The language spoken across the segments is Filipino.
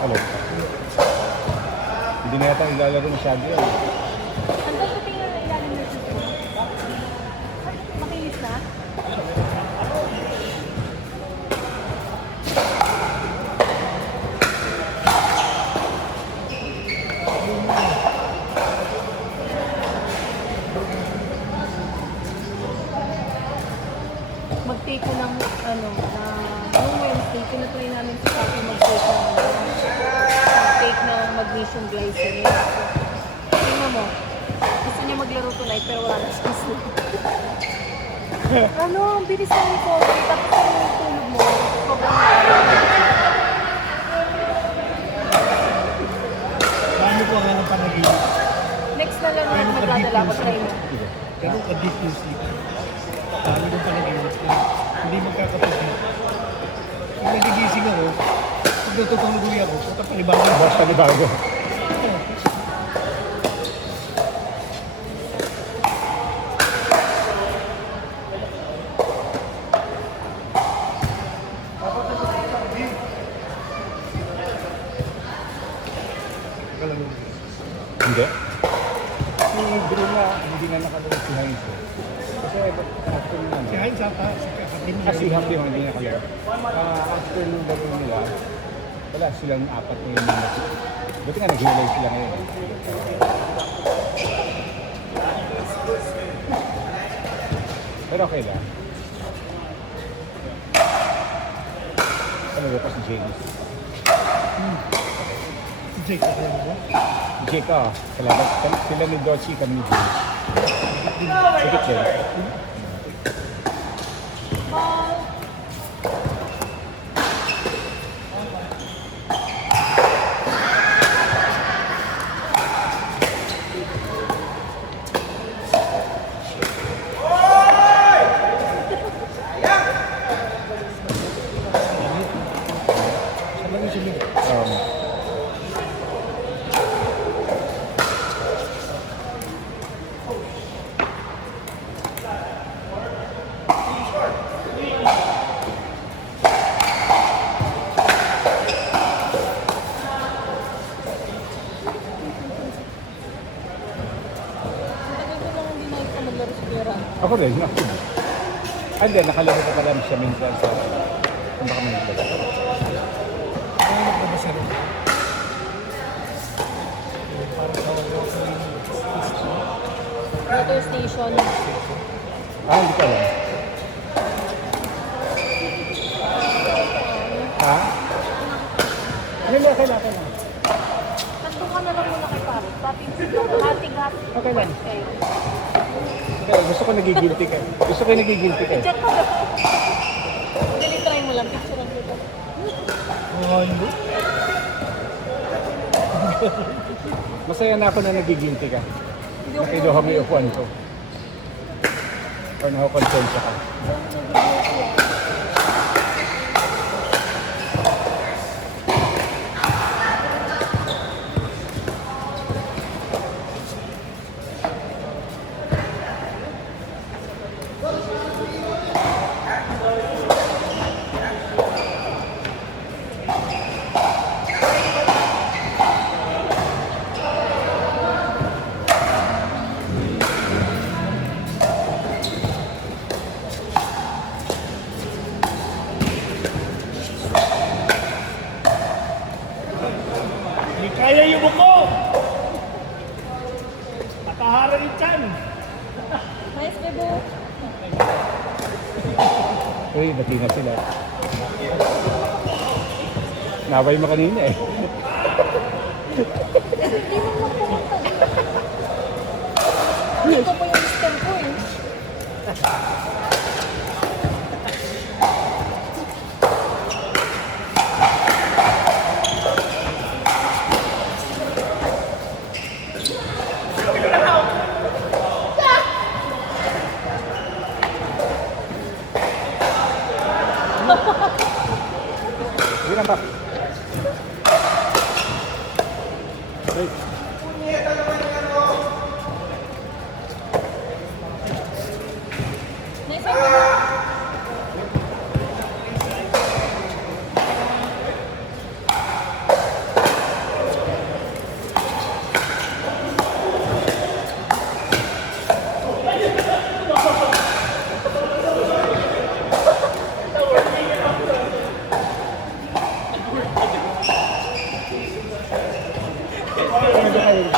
Alin? Hindi na yata ilalaro masyado yan. Hanggang sa tingnan na ilalim ng sito. Makinis na? Mag-take ko ng noong Wednesday, tinatry namin sa Shopee mag-take ng magnesium glycerin. Tingnan mo, gusto niya maglaro tonight pero wala na space na. Ang bilis ng recovery, tapos yung tulog mo, sobrang Paano po ang panaginip? next na lang na magdadala ko, try mo. Ganun ka-deep yung sleep. Paano yung panaginip na hindi magkakapagin. Kung nagigising ako, pag natutulog uwi ako, punta panibago. Boss, panibago. Hindi. Yung biro na, hindi na nakalaro si Heinz. Kasi after nung Si Heinz ata, si kasi happy yung hindi nakalaro. After nung laro nila, wala silang apat ngayon na buti nga nag-hiwalay sila ngayon. Pero okay lang. Ano ba pa si James? Si Jake, ako yan ba? Jake salamat. Sila ni Dochi, kami ni James. Sikit sila. Siya lang yung sumid. Matagal ko lang hindi nakita maglaro si Kira. Ako rin, ako. Ay, hindi, nakalaro pa pala siya minsan sa... Kung baka may naglaga. Ano nagbabasa rin? Parang tawag ako sa Motor station. Hindi ko alam. Ha? Ano ba? Okay lang. Nandun ka na lang muna kay Paro. Tapos hating-hat. Okay lang. Kayo. Okay, gusto ko nagigilty ka. Gusto ko nagigilty ka. Diyan ka na. Dali, try mo lang. Picture lang dito. Ano? Masaya na ako na nagigilty ka. Hindi ako Nakiluha mo yung upuan ko. O nakakonsensya ka. Hindi kaya yung buko! Pataharan yung tiyan! Nice, Bebo. Uy, bati na sila. Naway mo kanina eh. Hindi mo lang pumunta. Ito po yung mister ko eh. Sige lang pa. Hey. Nice, Bebo.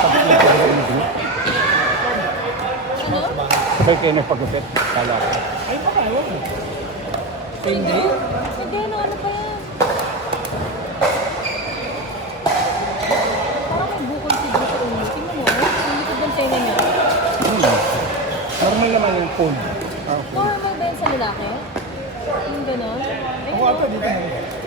pag-iipag ng group. Ano? Sabay kayo nagpagupit. Kala ko. Ay, baka, ewan ko. Same day? Hindi, ano pa yan? Parang may bukol si Bro sa ulo. Tingnan mo, ang likod ng tenga niya. Normal naman yung phone. Ah, okay. Normal ba yan sa lalaki? Yung gano'n? Ayun, Ako oh. ata dito.